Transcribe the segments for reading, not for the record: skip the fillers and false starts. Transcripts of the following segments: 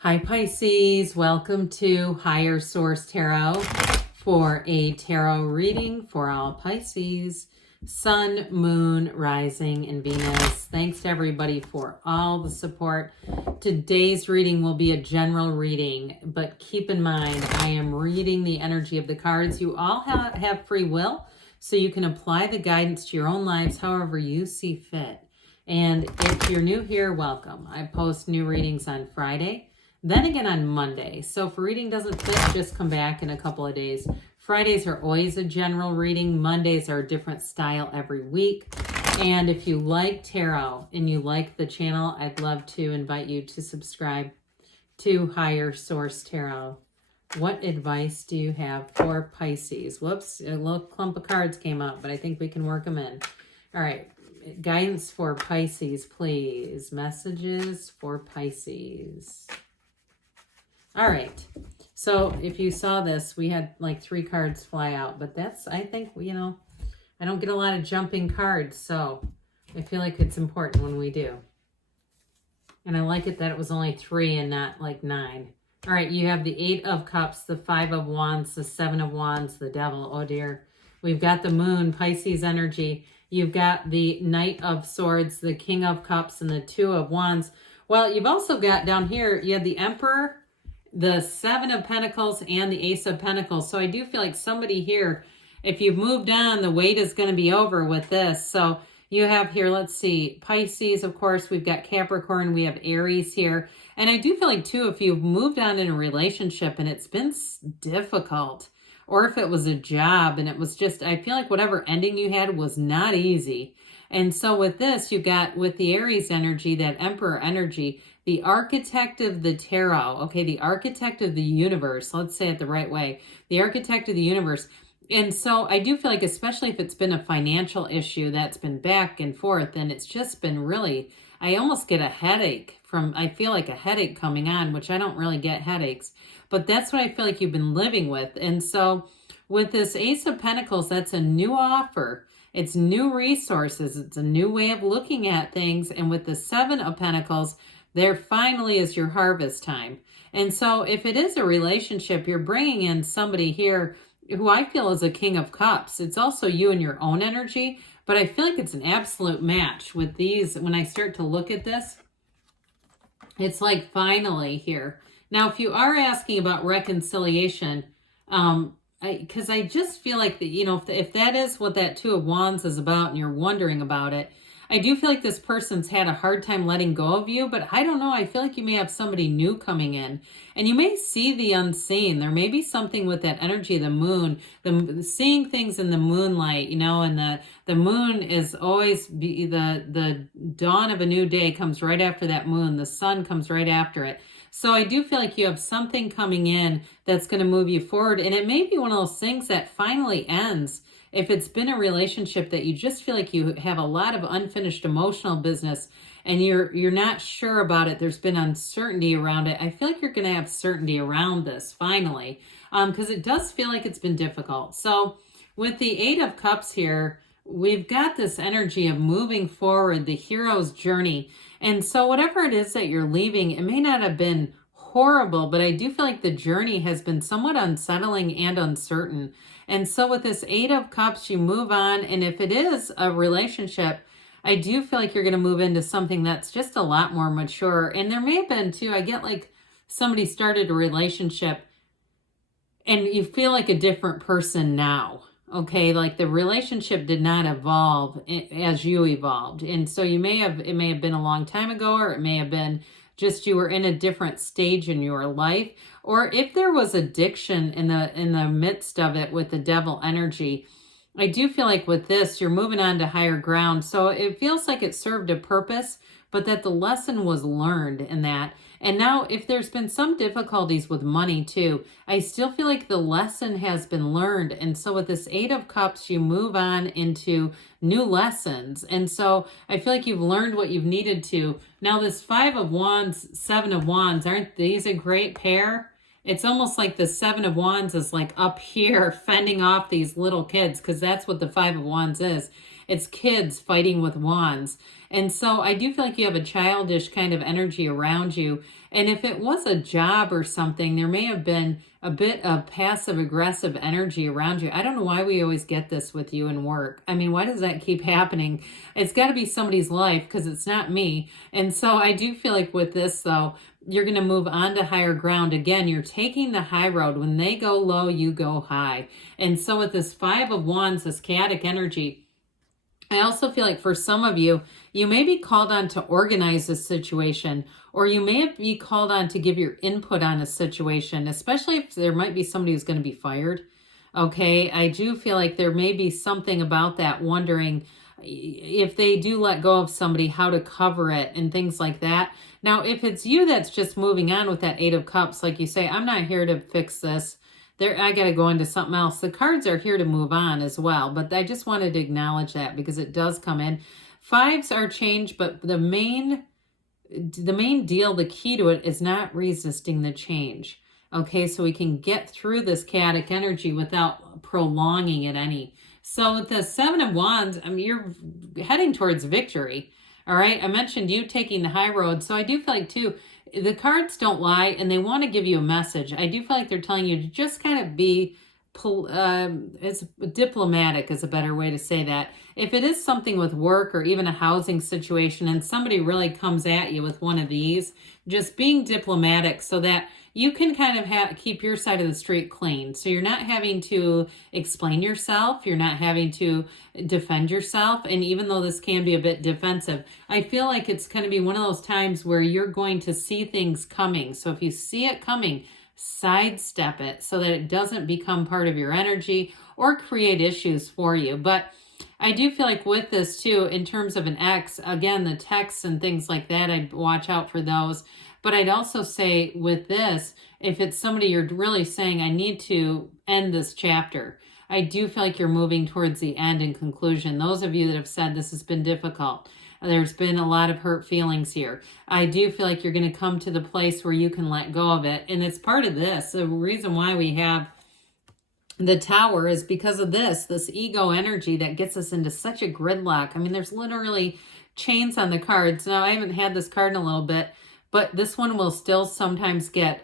Hi Pisces, welcome to Higher Source Tarot for a tarot reading for all Pisces, Sun, Moon, Rising, and Venus. Thanks to everybody for all the support. Today's reading will be a general reading, but keep in mind I am reading the energy of the cards. You all have free will, so you can apply the guidance to your own lives however you see fit. And if you're new here, welcome. I post new readings on Friday, then again on Monday. So if a reading doesn't fit, just come back in a couple of days. Fridays are always a general reading. Mondays are a different style every week. And if you like tarot and you like the channel, I'd love to invite you to subscribe to Higher Source Tarot. What advice do you have for Pisces? Whoops, a little clump of cards came up, but I think we can work them in. All right. Guidance for Pisces, please. Messages for Pisces. All right. So if you saw this, we had like 3 cards fly out, but that's, I think, I don't get a lot of jumping cards, so I feel like it's important when we do. And I like it that it was only 3 and not like 9. All right, you have the 8 of Cups, the 5 of Wands, the 7 of Wands, the Devil. Oh dear. We've got the Moon, Pisces energy. You've got the Knight of Swords, the King of Cups, and the 2 of Wands. Well, you've also got down here, you have the Emperor, the 7 of Pentacles, and the Ace of Pentacles. So I do feel like somebody here, if you've moved on, the wait is going to be over with this. So you have here, let's see, Pisces, of course, we've got Capricorn, we have Aries here. And I do feel like, too, if you've moved on in a relationship and it's been difficult, or if it was a job and it was just, I feel like whatever ending you had was not easy. And so with this, you got, with the Aries energy, that Emperor energy, the architect of the tarot, okay, the architect of the universe, let's say it the right way, the architect of the universe. And so I do feel like, especially if it's been a financial issue that's been back and forth, and it's just been really, I almost get a headache I feel like a headache coming on, which I don't really get headaches, but that's what I feel like you've been living with. And so with this Ace of Pentacles, that's a new offer. It's new resources. It's a new way of looking at things. And with the 7 of Pentacles, there finally is your harvest time. And so if it is a relationship, you're bringing in somebody here who I feel is a King of Cups. It's also you and your own energy, but I feel like it's an absolute match with these. When I start to look at this, it's like finally here. Now, if you are asking about reconciliation, because I just feel like that, if that is what that 2 of Wands is about and you're wondering about it, I do feel like this person's had a hard time letting go of you, but I don't know. I feel like you may have somebody new coming in and you may see the unseen. There may be something with that energy of the moon, seeing things in the moonlight, and the moon is always the dawn of a new day comes right after that moon. The sun comes right after it. So I do feel like you have something coming in that's going to move you forward. And it may be one of those things that finally ends. If it's been a relationship that you just feel like you have a lot of unfinished emotional business and you're not sure about it, there's been uncertainty around it, I feel like you're going to have certainty around this finally, because it does feel like it's been difficult. So with the 8 of Cups here, we've got this energy of moving forward, the hero's journey. And so whatever it is that you're leaving, it may not have been horrible, but I do feel like the journey has been somewhat unsettling and uncertain. And so with this 8 of Cups, you move on. And if it is a relationship, I do feel like you're going to move into something that's just a lot more mature. And there may have been too, I get like somebody started a relationship and you feel like a different person now. Okay, like the relationship did not evolve as you evolved. And so it may have been a long time ago, or it may have been just you were in a different stage in your life. Or if there was addiction in the midst of it with the Devil energy, I do feel like with this, you're moving on to higher ground. So it feels like it served a purpose, but that the lesson was learned in that. And now if there's been some difficulties with money too, I still feel like the lesson has been learned. And so with this 8 of Cups, you move on into new lessons. And so I feel like you've learned what you've needed to. Now this 5 of Wands, 7 of Wands, aren't these a great pair? It's almost like the 7 of Wands is like up here fending off these little kids, because that's what the 5 of Wands is. It's kids fighting with wands. And so I do feel like you have a childish kind of energy around you. And if it was a job or something, there may have been a bit of passive aggressive energy around you. I don't know why we always get this with you in work. I mean, why does that keep happening? It's got to be somebody's life because it's not me. And so I do feel like with this, though, you're going to move on to higher ground. Again, you're taking the high road. When they go low, you go high. And so with this Five of Wands, this chaotic energy, I also feel like for some of you, you may be called on to organize a situation, or you may be called on to give your input on a situation, especially if there might be somebody who's going to be fired. Okay, I do feel like there may be something about that, wondering if they do let go of somebody, how to cover it and things like that. Now, if it's you that's just moving on with that Eight of Cups, like you say, I'm not here to fix this. I got to go into something else. The cards are here to move on as well, but I just wanted to acknowledge that because it does come in. Fives are change, but the main deal, the key to it is not resisting the change. Okay, so we can get through this chaotic energy without prolonging it any. So with the Seven of Wands, I mean, you're heading towards victory. All right, I mentioned you taking the high road. So I do feel like, too, the cards don't lie and they want to give you a message. I do feel like they're telling you to just kind of be, it's diplomatic is a better way to say that. If it is something with work or even a housing situation and somebody really comes at you with one of these, just being diplomatic so that you can kind of keep your side of the street clean. So you're not having to explain yourself. You're not having to defend yourself. And even though this can be a bit defensive, I feel like it's going to be one of those times where you're going to see things coming. So if you see it coming, sidestep it so that it doesn't become part of your energy or create issues for you. But I do feel like with this too, in terms of an ex, again, the texts and things like that, I'd watch out for those. But I'd also say with this, if it's somebody you're really saying, I need to end this chapter, I do feel like you're moving towards the end and conclusion. Those of you that have said this has been difficult, there's been a lot of hurt feelings here. I do feel like you're going to come to the place where you can let go of it. And it's part of this. The reason why we have the Tower is because of this ego energy that gets us into such a gridlock. I mean, there's literally chains on the cards. Now, I haven't had this card in a little bit, but this one will still sometimes get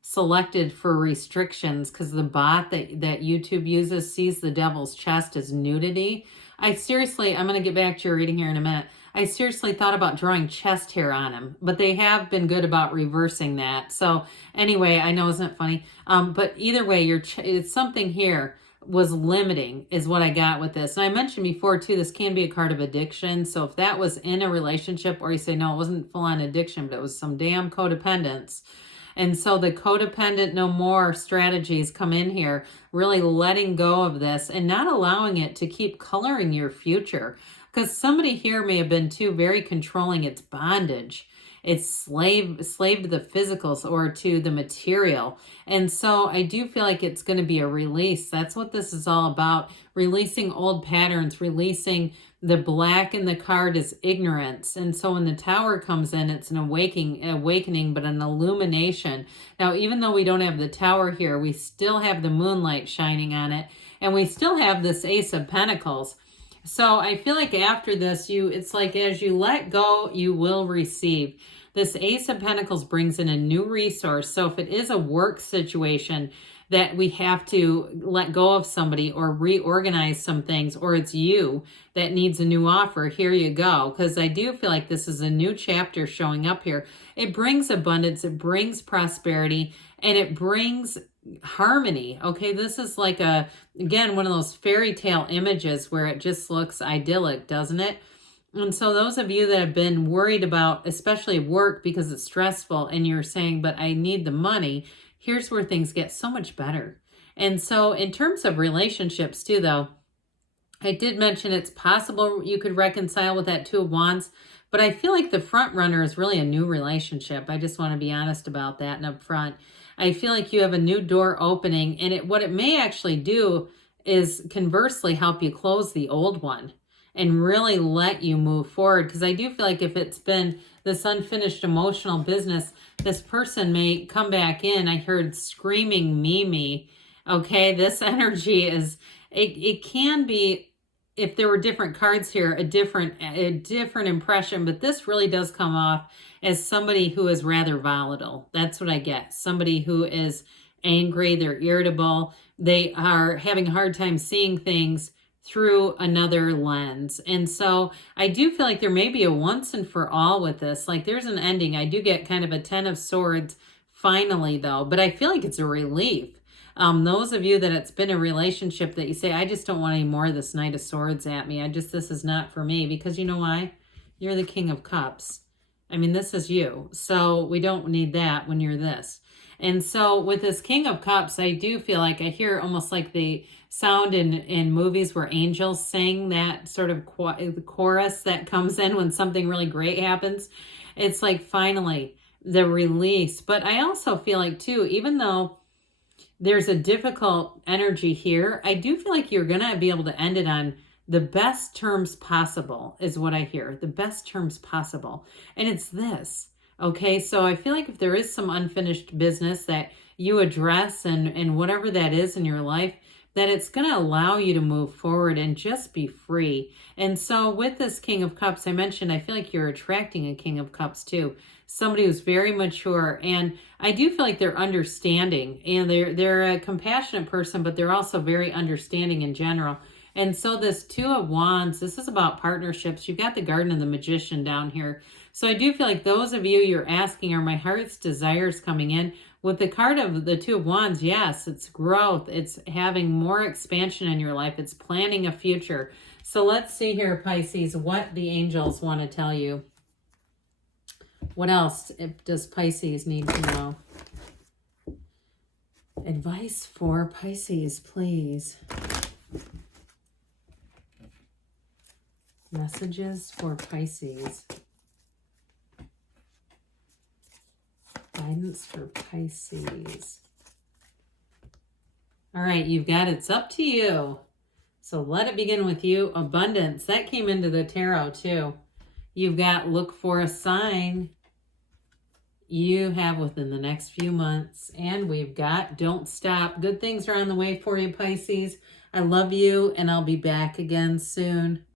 selected for restrictions because the bot that YouTube uses sees the devil's chest as nudity. I'm going to get back to your reading here in a minute. I seriously thought about drawing chest hair on him, but they have been good about reversing that. So anyway, I know, isn't it funny? But either way, it's something here was limiting is what I got with this. And I mentioned before too, this can be a card of addiction. So if that was in a relationship, or you say, no, it wasn't full on addiction, but it was some damn codependence. And so the codependent no more strategies come in here, really letting go of this and not allowing it to keep coloring your future. Because somebody here may have been too very controlling. It's bondage. It's slave to the physicals or to the material. And so I do feel like it's going to be a release. That's what this is all about. Releasing old patterns, releasing the black in the card is ignorance. And so when the Tower comes in, it's an awakening, but an illumination. Now, even though we don't have the Tower here, we still have the moonlight shining on it. And we still have this Ace of Pentacles. So I feel like after this, it's like as you let go, you will receive. This Ace of Pentacles brings in a new resource. So if it is a work situation that we have to let go of somebody or reorganize some things, or it's you that needs a new offer, here you go. Because I do feel like this is a new chapter showing up here. It brings abundance, it brings prosperity, and it brings harmony. Okay, this is like again, one of those fairy tale images where it just looks idyllic, doesn't it? And so those of you that have been worried about, especially work because it's stressful, and you're saying, but I need the money, here's where things get so much better. And so in terms of relationships too, though, I did mention it's possible you could reconcile with that Two of Wands, but I feel like the front runner is really a new relationship. I just want to be honest about that and up front. I feel like you have a new door opening, and what it may actually do is conversely help you close the old one and really let you move forward. Because I do feel like if it's been this unfinished emotional business, this person may come back in. I heard screaming Mimi. Okay, this energy is, it can be if there were different cards here, a different impression, but this really does come off as somebody who is rather volatile. That's what I get. Somebody who is angry, they're irritable, they are having a hard time seeing things through another lens. And so I do feel like there may be a once and for all with this. Like there's an ending. I do get kind of a 10 of Swords finally though, but I feel like it's a relief. Those of you that it's been a relationship that you say, I just don't want any more of this Knight of Swords at me. This is not for me, because you know why? You're the King of Cups. I mean, this is you. So we don't need that when you're this. And so with this King of Cups, I do feel like I hear almost like the sound in movies where angels sing, that sort of chorus that comes in when something really great happens. It's like finally the release. But I also feel like too, even though there's a difficult energy here, I do feel like you're going to be able to end it on the best terms possible is what I hear. The best terms possible. And it's this. Okay, so I feel like if there is some unfinished business that you address and whatever that is in your life, that it's going to allow you to move forward and just be free. And so with this King of Cups, I mentioned, I feel like you're attracting a King of Cups too. Somebody who's very mature. And I do feel like they're understanding, and they're a compassionate person, but they're also very understanding in general. And so this Two of Wands, this is about partnerships. You've got the Garden of the Magician down here. So I do feel like those of you you're asking, are my heart's desires coming in? With the card of the Two of Wands, yes, it's growth. It's having more expansion in your life. It's planning a future. So let's see here, Pisces, what the angels want to tell you. What else does Pisces need to know? Advice for Pisces, please. Messages for Pisces. Guidance for Pisces. All right, you've got it's up to you. So let it begin with you. Abundance. That came into the tarot too. You've got look for a sign you have within the next few months. And we've got don't stop. Good things are on the way for you, Pisces. I love you, and I'll be back again soon.